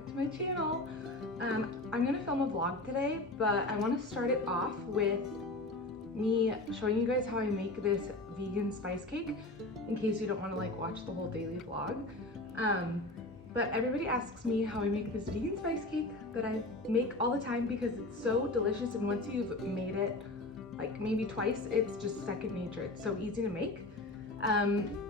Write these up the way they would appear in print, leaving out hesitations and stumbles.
back to my channel. I'm gonna film a vlog today, but I want to start it off with me showing you guys how I make this vegan spice cake, in case you don't want to like watch the whole daily vlog. But everybody asks me how I make this vegan spice cake that I make all the time because it's so delicious, and once you've made it like maybe twice, it's just second nature. It's so easy to make.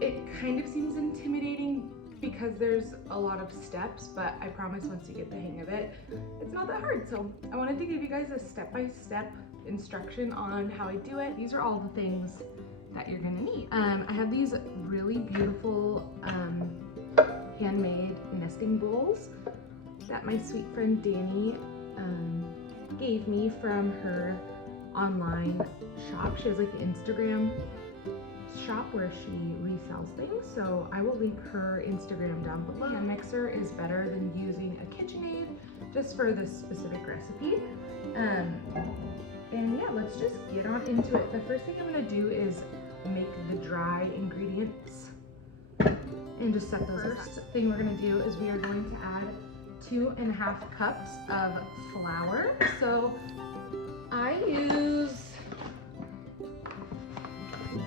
It kind of seems intimidating because there's a lot of steps, but I promise once you get the hang of it, it's not that hard. So I wanted to give you guys a step-by-step instruction on how I do it. These are all the things that you're gonna need. I have these really beautiful handmade nesting bowls that my sweet friend Danny gave me from her online shop. She has like an Instagram shop where she resells things, so I will link her Instagram down below. A mixer is better than using a KitchenAid just for this specific recipe. And yeah, let's just get on into it. The first thing I'm going to do is make the dry ingredients and just set those aside. First thing we're going to do is we are going to add 2.5 cups of flour. So I use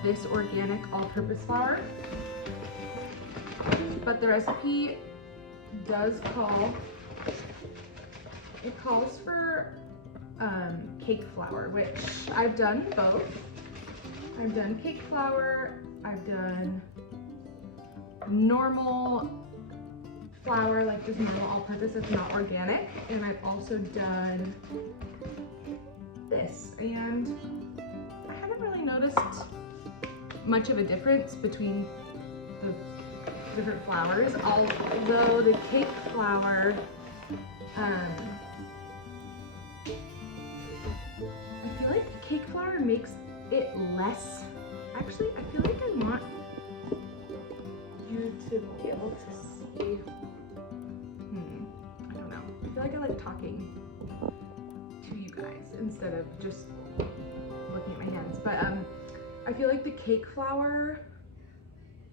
this organic all-purpose flour, but the recipe does calls for cake flour, which I've done both. I've done cake flour, I've done normal flour, like just normal all-purpose that's not organic, and I've also done this, and I haven't really noticed much of a difference between the different flours, although the cake flour, I feel like cake flour makes it less. Actually, I feel like I want you to be able to see. I don't know. I feel like I like talking to you guys instead of just looking at my hands. But I feel like the cake flour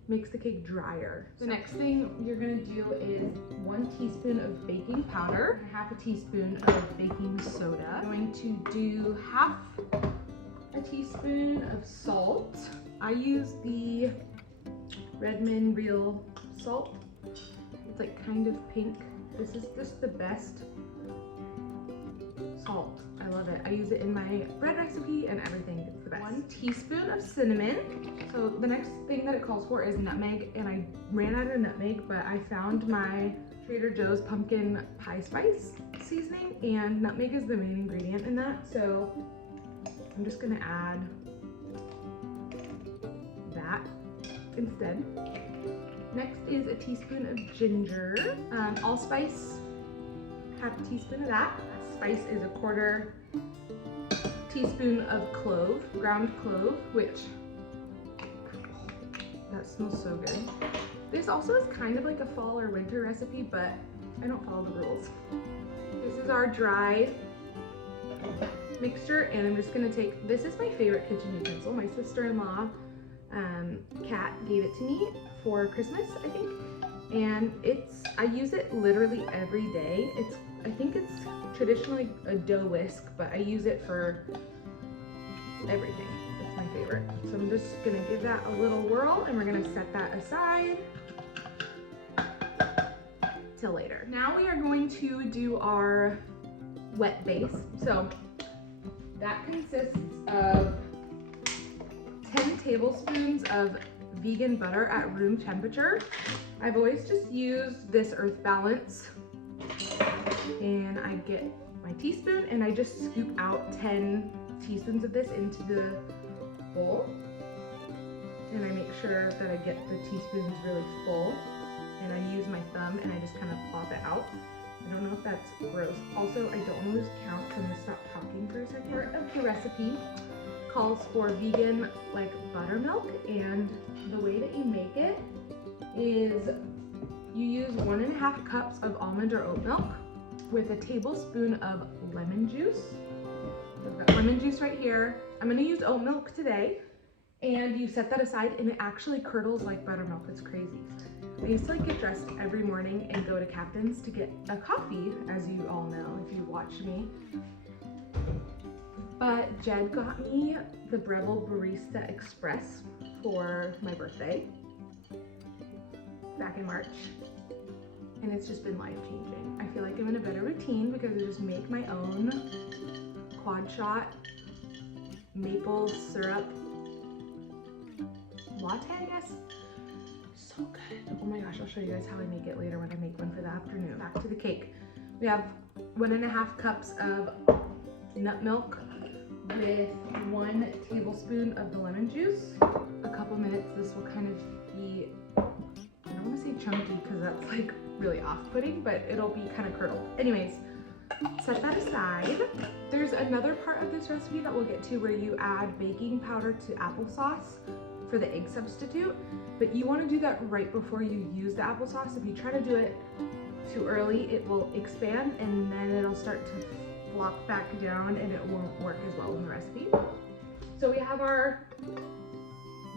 makes the cake drier. The next thing you're gonna do is 1 teaspoon of baking powder, 1/2 teaspoon of baking soda. I'm going to do 1/2 teaspoon of salt. I use the Redmond real salt. It's like kind of pink. This is just the best salt. I love it. I use it in my bread recipe and everything. It's the best. 1 teaspoon of cinnamon. So the next thing that it calls for is nutmeg, and I ran out of nutmeg, but I found my Trader Joe's pumpkin pie spice seasoning, and nutmeg is the main ingredient in that. So I'm just gonna add that instead. Next is a teaspoon of ginger, allspice, 1/2 teaspoon of that. Spice is 1/4 teaspoon of clove, ground clove, which that smells so good. This also is kind of like a fall or winter recipe, but I don't follow the rules. This is our dry mixture, and I'm just gonna take, this is my favorite kitchen utensil. My sister-in-law, Kat, gave it to me for Christmas, I think. And I use it literally every day. I think it's traditionally a dough whisk, but I use it for everything. It's my favorite. So I'm just gonna give that a little whirl, and we're gonna set that aside till later. Now we are going to do our wet base. So that consists of 10 tablespoons of vegan butter at room temperature. I've always just used this Earth Balance, and I get my teaspoon and I just scoop out 10 teaspoons of this into the bowl, and I make sure that I get the teaspoons really full, and I use my thumb and I just kind of plop it out. I don't know if that's gross. Also, I don't want to lose count, so I'm going to stop talking for a second. Part of the recipe calls for vegan like buttermilk, and the way that you make it is you use 1.5 cups of almond or oat milk with a tablespoon of lemon juice. I've got lemon juice right here. I'm going to use oat milk today, and you set that aside, and it actually curdles like buttermilk. It's crazy. I used to like get dressed every morning and go to Captain's to get a coffee, as you all know if you watch me. But Jed got me the Drizzle Barista Express for my birthday back in March. And it's just been life-changing. I feel like I'm in a better routine because I just make my own quad shot maple syrup latte, I guess. So good. Oh my gosh, I'll show you guys how I make it later when I make one for the afternoon. Back to the cake. We have 1.5 cups of nut milk with 1 tablespoon of the lemon juice. A couple minutes, this will kind of be, I don't want to say chunky because that's like really off-putting, but it'll be kind of curdled. Anyways, set that aside. There's another part of this recipe that we'll get to where you add baking powder to applesauce for the egg substitute, but you want to do that right before you use the applesauce. If you try to do it too early, it will expand and then it'll start to flop back down and it won't work as well in the recipe. So we have our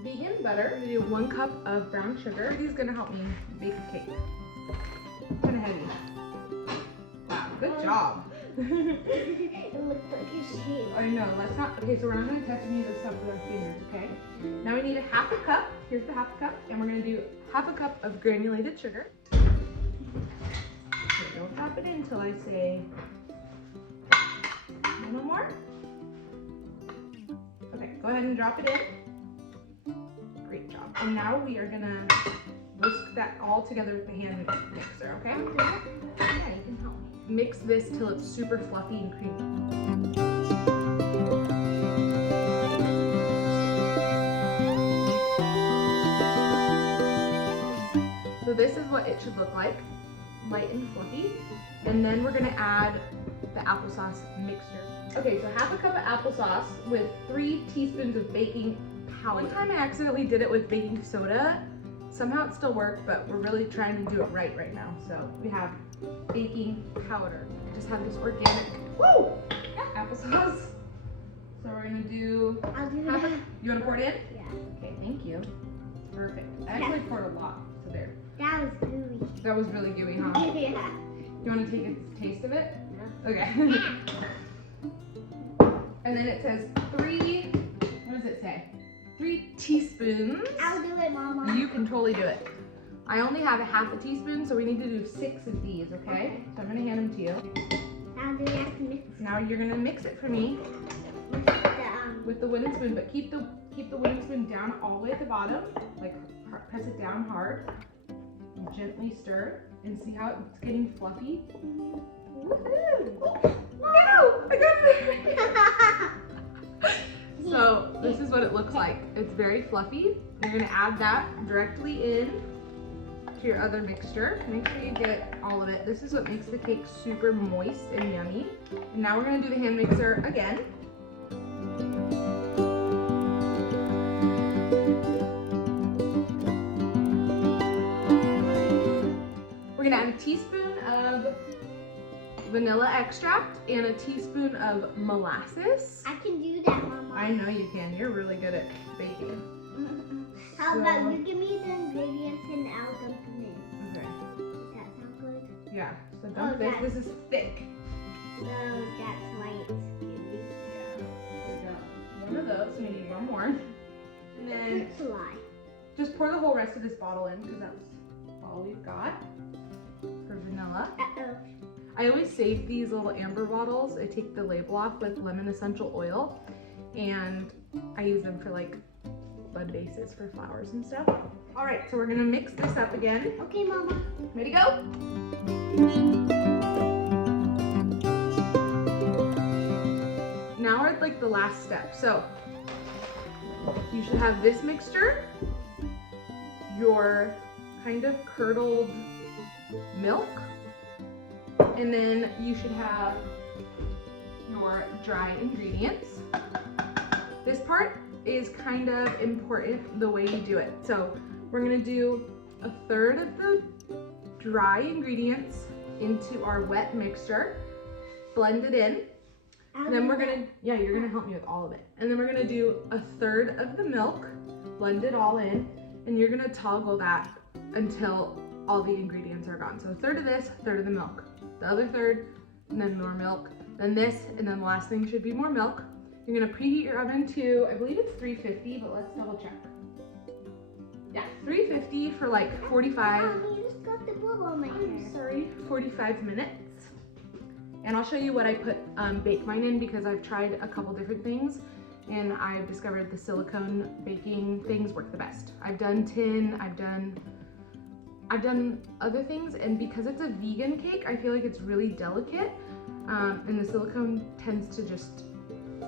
vegan butter. We're gonna do 1 cup of brown sugar. This is gonna help me bake the cake. Kind of heavy. Wow, good job. It looks like a shape. I know, let's not, okay, so we're not gonna touch any of this stuff with our fingers, okay? Now we need 1/2 cup, here's the 1/2 cup, and we're gonna do 1/2 cup of granulated sugar. Okay, don't drop it in until I say no more. Okay, go ahead and drop it in. Great job. And now we are gonna whisk that all together with the hand mixer, okay? Yeah, you can help me. Mix this till it's super fluffy and creamy. So this is what it should look like, light and fluffy. And then we're gonna add the applesauce mixture. Okay, so 1/2 cup of applesauce with 3 teaspoons of baking powder. One time I accidentally did it with baking soda. Somehow it still worked, but we're really trying to do it right now. So we have baking powder. I just have this organic, woo, applesauce. So we're gonna do, I'll do half that. you wanna pour it in? Yeah. Okay, thank you. Perfect. I actually poured a lot, so there. That was gooey. That was really gooey, huh? Yeah. You wanna take a taste of it? No. Okay. And then it says 3, what does it say? 3 teaspoons. I'll do it, Mama. You can totally do it. I only have 1/2 teaspoon, so we need to do 6 of these, okay? So I'm gonna hand them to you. Now do we have to mix Now you're gonna mix it for me with the wooden spoon, but keep the wooden spoon down all the way at the bottom. Like press it down hard. And gently stir and see how it's getting fluffy. Woohoo! No! I got it! So this is what it looks like. It's very fluffy. You're gonna add that directly in to your other mixture. Make sure you get all of it. This is what makes the cake super moist and yummy. And now we're gonna do the hand mixer again. We're gonna add a teaspoon of vanilla extract and a teaspoon of molasses. I can do that, Mama. I know you can. You're really good at baking. How about you give me the ingredients and I'll dump them in. Okay. Does that sound good? Yeah. So dump this. This is thick. So that's why it's gooey. Yeah. We got one of those. We need one more. And then It's a lie. just pour the whole rest of this bottle in because that's all we've got for vanilla. Uh-oh. I always save these little amber bottles. I take the label off with lemon essential oil and I use them for like bud bases for flowers and stuff. All right, so we're gonna mix this up again. Okay, Mama. Ready to go? Now we're at like the last step. So you should have this mixture, your kind of curdled milk, and then you should have your dry ingredients. This part is kind of important, the way you do it. So we're gonna do 1/3 of the dry ingredients into our wet mixture, blend it in, and then we're gonna, yeah, you're gonna help me with all of it. And then we're gonna do 1/3 of the milk, blend it all in, and you're gonna toggle that until all the ingredients are gone. So a third of this, a third of the milk, the other third, and then more milk, then this, and then the last thing should be more milk. You're gonna preheat your oven to, I believe it's 350, but let's double check. Yeah, 350 for like 45. Mommy, you just got the bubble on my hair. I'm sorry, 45 minutes. And I'll show you what I put bake mine in, because I've tried a couple different things and I've discovered the silicone baking things work the best. I've done tin, I've done other things, and because it's a vegan cake, I feel like it's really delicate, and the silicone tends to just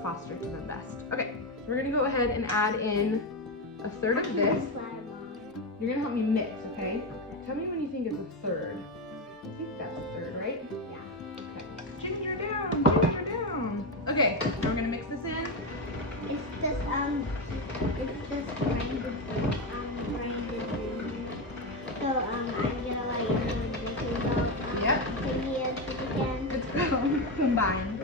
foster to them best. Okay, we're gonna go ahead and add in a third of this. You're gonna help me mix, okay? Tell me when you think it's a third. I think that's a third, right? Yeah. Okay. Ginger down, ginger down. Okay, now we're gonna mix this in. It's just grinded green. So I'm gonna let you know the details about Yep. thingy as it again. It's combined.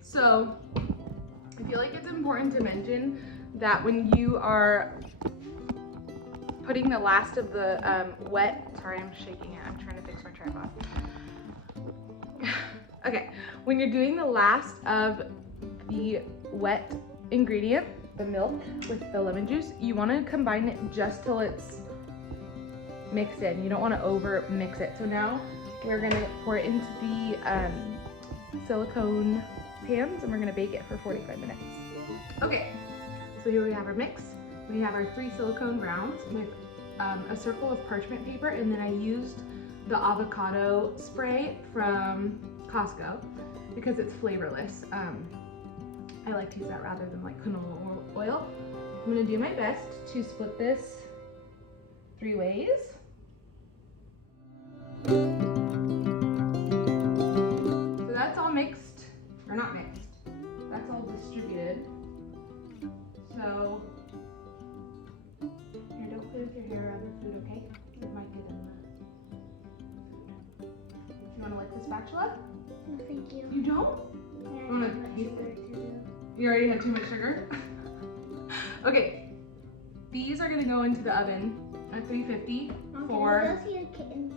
So I feel like it's important to mention that when you are putting the last of the sorry, I'm shaking it. I'm trying to fix my tripod. Okay, when you're doing the last of the wet ingredient, the milk with the lemon juice, you want to combine it just till it's mixed in. You don't want to over mix it. So now we're gonna pour it into the silicone pans, and we're gonna bake it for 45 minutes. Okay, so here we have our mix. We have our 3 silicone rounds with a circle of parchment paper, and then I used the avocado spray from Costco because it's flavorless. I like to use that rather than like canola oil. I'm gonna do my best to split this 3 ways. So that's all mixed, or not mixed, that's all distributed. So, here, don't play with your hair around the food, okay? It might get in the food. You wanna lick the spatula? No, thank you. You don't? Yeah, I Wanna have much taste sugar it? to do. You already had too much sugar? Okay, these are gonna go into the oven at 350 for... Can I go see the kittens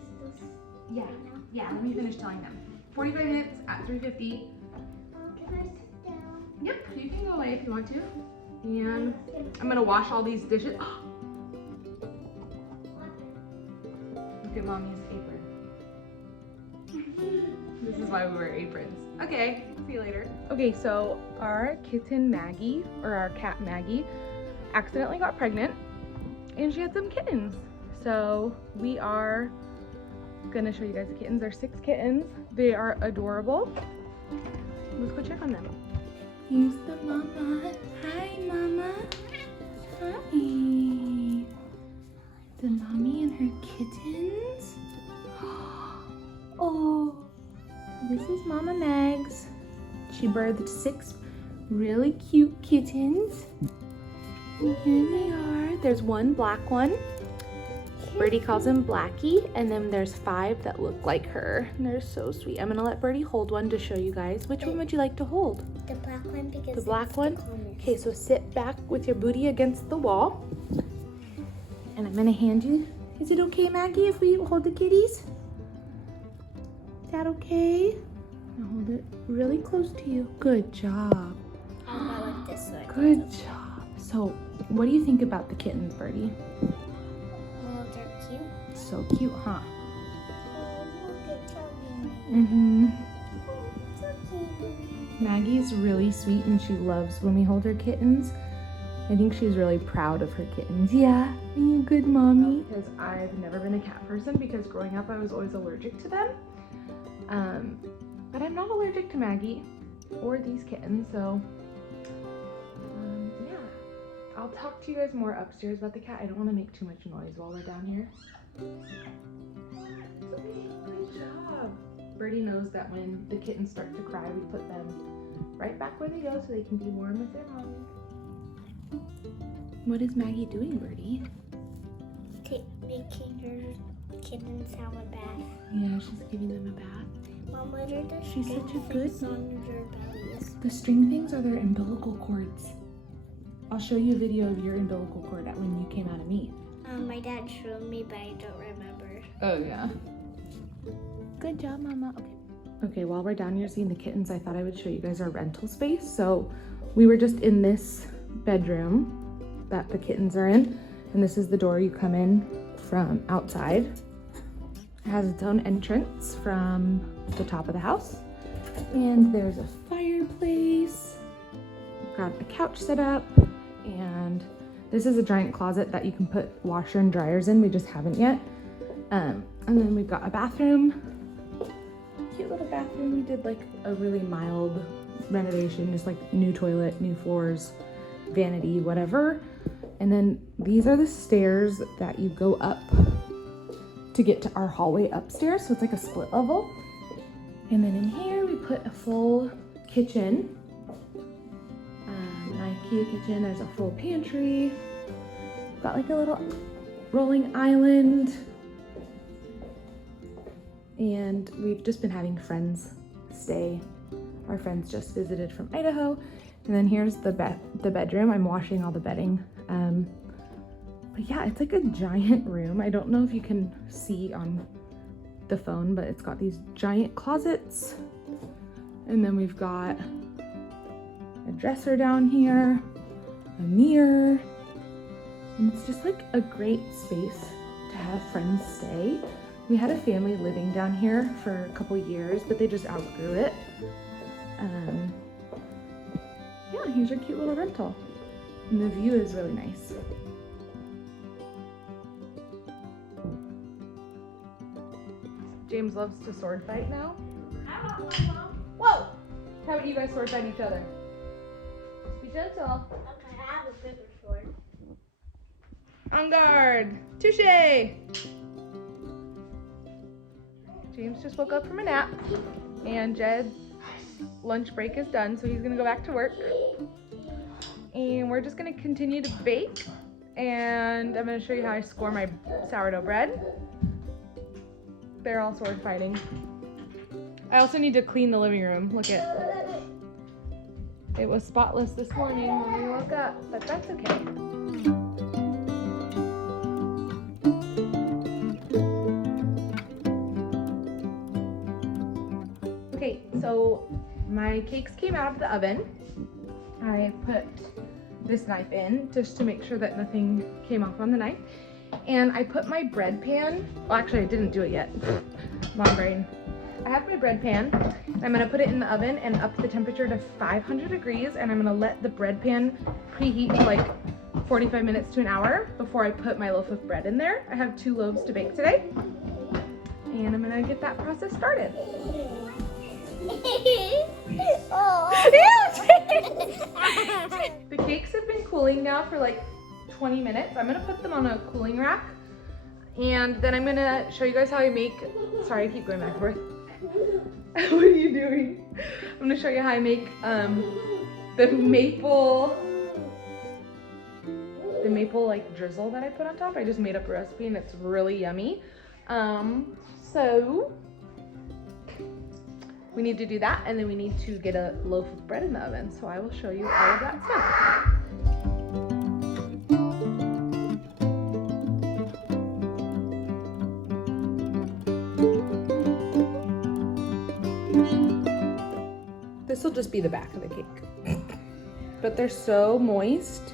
Yeah, right now? yeah, let me finish telling them. 45 minutes at 350. Can I sit down? Yep, you can go away if you want to. And I'm gonna wash all these dishes. Look at mommy's apron. This is why we wear aprons. Okay, see you later. Okay, so our kitten Maggie, or our cat Maggie, accidentally got pregnant and she had some kittens. So we are gonna show you guys the kittens. There's 6 kittens. They are adorable. Let's go check on them. Here's the mama. Hi, mama. Hi. The mommy and her kittens. Oh, this is Mama Megs. She birthed 6 really cute kittens. And here they are. There's one black one. Birdie calls him Blackie, and then there's 5 that look like her. And they're so sweet. I'm gonna let Birdie hold one to show you guys. Which one would you like to hold? The black one, because The black it's one? the calmest. Okay, so sit back with your booty against the wall. And I'm gonna hand you. Is it okay, Maggie, if we hold the kitties? Is that okay? I'll hold it really close to you. Good job. I'll go like this so I can Good job. So, what do you think about the kittens, Birdie? Well, they're cute. So cute, huh? Oh, look at Toby. Mm-hmm. Oh, so cute. Maggie's really sweet and she loves when we hold her kittens. I think she's really proud of her kittens. Yeah, are you a good mommy? Because I've never been a cat person, because growing up I was always allergic to them. But I'm not allergic to Maggie or these kittens, so yeah. I'll talk to you guys more upstairs about the cat. I don't want to make too much noise while we're down here. It's okay, good job. Birdie knows that when the kittens start to cry, we put them right back where they go so they can be warm with their mommy. What is Maggie doing, Birdie? Making her kittens have a bath. Yeah, she's giving them a bath. Mom, what are the She's such a good on their bellies? The string things are their umbilical cords. I'll show you a video of your umbilical cord at when you came out of me. My dad showed me, but I don't remember. Oh yeah. Good job, Mama. Okay, while we're down here seeing the kittens, I thought I would show you guys our rental space. So we were just in this bedroom that the kittens are in, and this is the door you come in from outside. It has its own entrance from the top of the house, and there's a fireplace. We've got a couch set up, and this is a giant closet that you can put washer and dryers in. We just haven't yet. And then we've got a bathroom, cute little bathroom. We did like a really mild renovation, just like new toilet, new floors, vanity, whatever. And then these are the stairs that you go up to get to our hallway upstairs. So it's like a split level. And then in here we put a full kitchen, an IKEA kitchen. There's a full pantry. Got like a little rolling island. And we've just been having friends stay. Our friends just visited from Idaho. And then here's the bedroom. I'm washing all the bedding. But yeah, it's like a giant room. I don't know if you can see on the phone, but it's got these giant closets. And then we've got a dresser down here, a mirror. And it's just like a great space to have friends stay. We had a family living down here for a couple years, but they just outgrew it. Yeah, here's our cute little rental. And the view is really nice. James loves to sword fight now. Whoa! How about you guys sword fight each other? Be gentle. Okay, I have a bigger sword. On guard! Touche! James just woke up from a nap, and Jed's lunch break is done, so he's gonna go back to work. And we're just gonna continue to bake, and I'm gonna show you how I score my sourdough bread. They're all sword fighting. I also need to clean the living room. Look at it was spotless this morning when we woke up, but that's okay. Okay, so my cakes came out of the oven. I put this knife in just to make sure that nothing came off on the knife. And I put my bread pan, well actually I didn't do it yet, mom brain. I have my bread pan, and I'm gonna put it in the oven and up the temperature to 500 degrees, and I'm gonna let the bread pan preheat for like 45 minutes to an hour before I put my loaf of bread in there. I have 2 loaves to bake today, and I'm gonna get that process started. The cakes have been cooling now for like 20 minutes. I'm gonna put them on a cooling rack, and then I'm gonna show you guys how I make, sorry I keep going back and forth. What are you doing? I'm gonna show you how I make the maple like drizzle that I put on top. I just made up a recipe and it's really yummy. So we need to do that, and then we need to get a loaf of bread in the oven. So I will show you all of that stuff. This will just be the back of the cake. But they're so moist.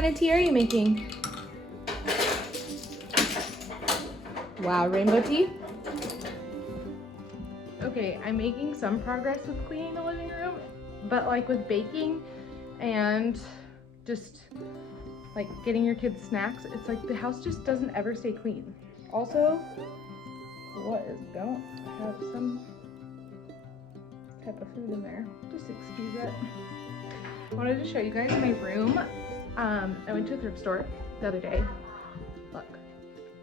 kind of tea are you making? Wow, rainbow tea? Okay, I'm making some progress with cleaning the living room, but like with baking and just like getting your kids snacks, it's like the house just doesn't ever stay clean. Also, what is going? I have some type of food in there. Just excuse it. I wanted to show you guys my room. I went to a thrift store the other day. Look,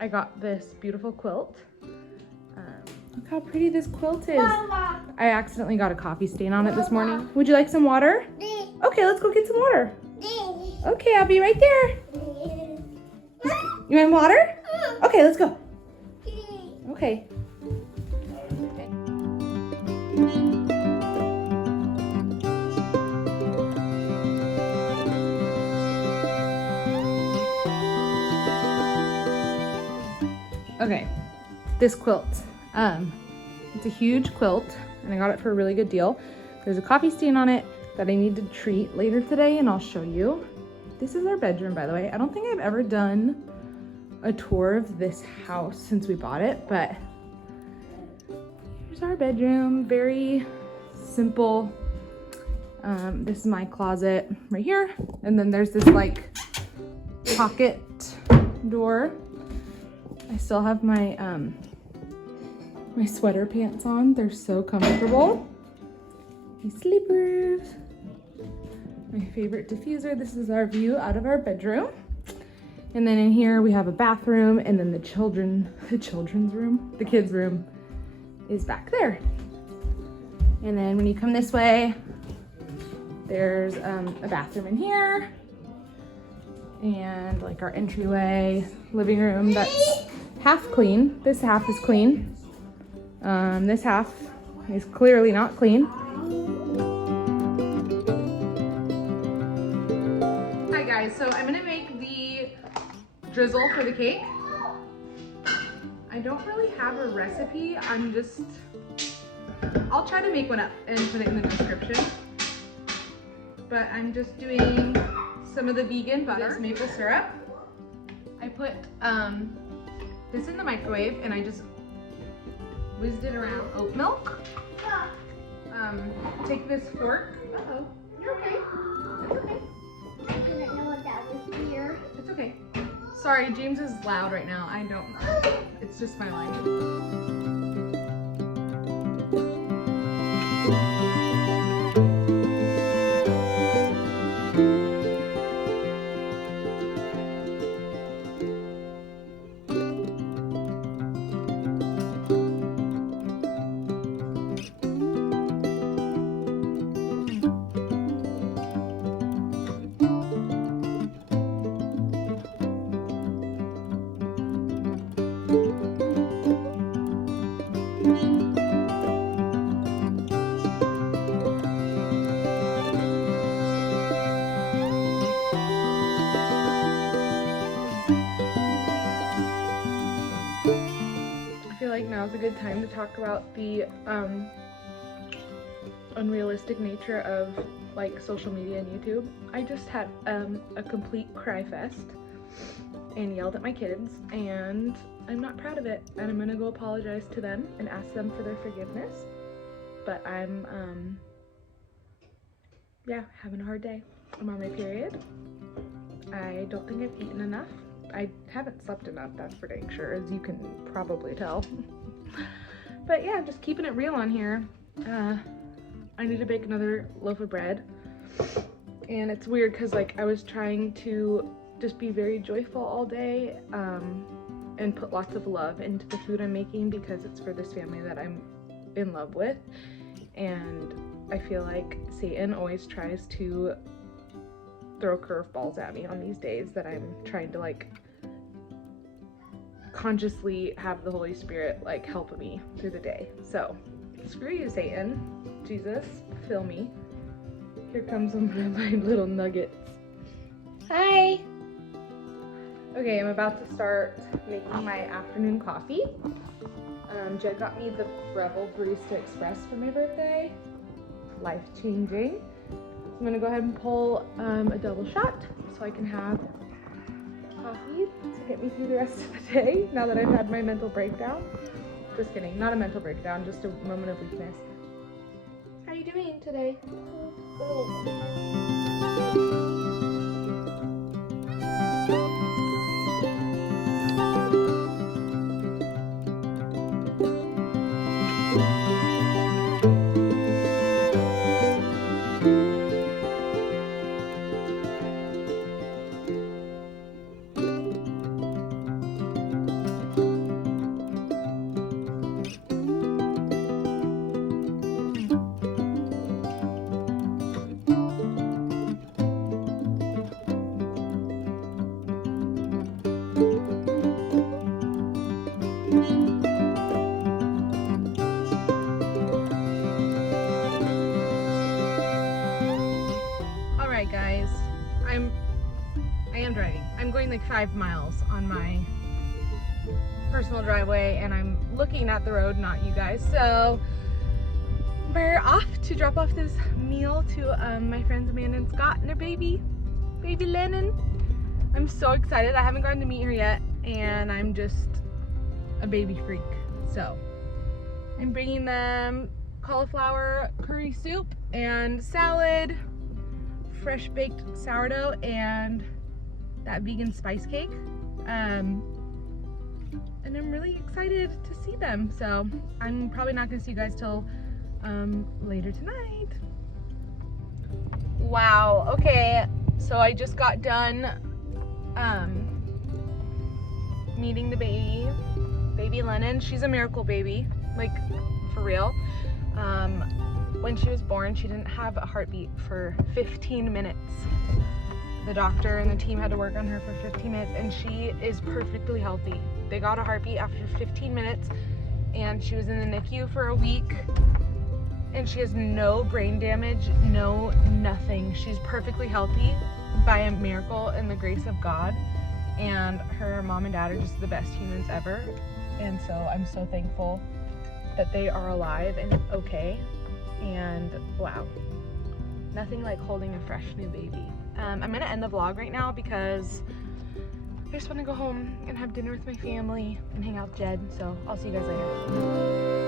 I got this beautiful quilt. Look how pretty this quilt is. Mama. I accidentally got a coffee stain on it this morning. Would you like some water? Okay, let's go get some water. Okay, I'll be right there. You want water? Okay, let's go. Okay. Okay, this quilt. It's a huge quilt, and I got it for a really good deal. There's a coffee stain on it that I need to treat later today, and I'll show you. This is our bedroom, by the way. I don't think I've ever done a tour of this house since we bought it, but here's our bedroom. Very simple. This is my closet right here, and then there's this like pocket door. I still have my my sweater pants on. They're so comfortable. My slippers. My favorite diffuser. This is our view out of our bedroom. And then in here we have a bathroom, and then the children's room, the kids' room is back there. And then when you come this way, there's a bathroom in here, and like our entryway, living room that's half clean. This half is clean. This half is clearly not clean. Hi guys, so I'm gonna make the drizzle for the cake. I don't really have a recipe. I'll try to make one up and put it in the description. But I'm just doing some of the vegan butter, this maple syrup. I put this in the microwave, and I just whizzed it around. Oat milk. Take this fork. Uh-oh, you're okay. It's okay. I didn't know what that was here. It's okay. Sorry, James is loud right now. I don't know. It's just my life. Now's a good time to talk about the unrealistic nature of like social media and YouTube. I just had a complete cry fest and yelled at my kids, and I'm not proud of it, and I'm gonna go apologize to them and ask them for their forgiveness. But I'm yeah, having a hard day. I'm on my period. I don't think I've eaten enough. I haven't slept enough, that's for dang sure, as you can probably tell. But yeah, just keeping it real on here. I need to bake another loaf of bread. And it's weird because like I was trying to just be very joyful all day and put lots of love into the food I'm making because it's for this family that I'm in love with. And I feel like Satan always tries to throw curveballs at me on these days that I'm trying to like consciously have the Holy Spirit like help me through the day. So screw you, Satan. Jesus, fill me. Here comes some of my little nuggets. Hi. Okay, I'm about to start making my afternoon coffee. Jed got me the Rebel Barista Express for my birthday. Life-changing. I'm gonna go ahead and pull a double shot. so I can have coffee to get me through the rest of the day now that I've had my mental breakdown. Just kidding, not a mental breakdown, just a moment of weakness. How are you doing today? Alright guys, I am driving. I'm going like 5 miles on my personal driveway and I'm looking at the road, not you guys. So we're off to drop off this meal to my friends Amanda and Scott and their baby Lennon. I'm so excited. I haven't gotten to meet her yet and I'm just a baby freak. So I'm bringing them cauliflower curry soup and salad, fresh baked sourdough, and that vegan spice cake. And I'm really excited to see them. So I'm probably not gonna see you guys till later tonight. Wow, okay, so I just got done meeting the baby Lennon. She's a miracle baby, like for real. When she was born, she didn't have a heartbeat for 15 minutes. The doctor and the team had to work on her for 15 minutes and she is perfectly healthy. They got a heartbeat after 15 minutes and she was in the NICU for a week and she has no brain damage, no nothing. She's perfectly healthy by a miracle and the grace of God, and her mom and dad are just the best humans ever, and so I'm so thankful that they are alive and okay. And wow, nothing like holding a fresh new baby. I'm gonna end the vlog right now because I just want to go home and have dinner with my family and hang out with Jed, so I'll see you guys later.